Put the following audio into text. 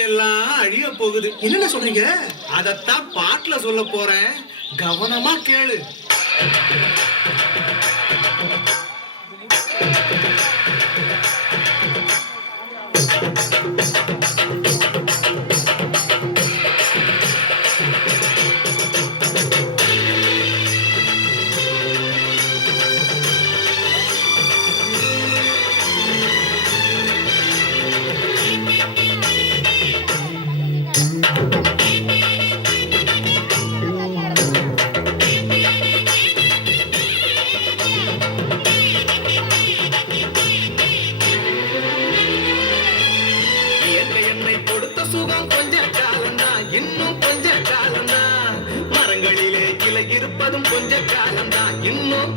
எல்லாம் அழிய போகுது. என்னென்ன சொல்றீங்க? அதத்தான் பாட்டுல சொல்ல போறேன், கவனமா கேளு. சுகம் கொஞ்ச காலம்தான், இன்னும் கொஞ்ச காலம்தான். மரங்களிலே கிளை இருப்பதும் கொஞ்ச காலம்தான், இன்னும்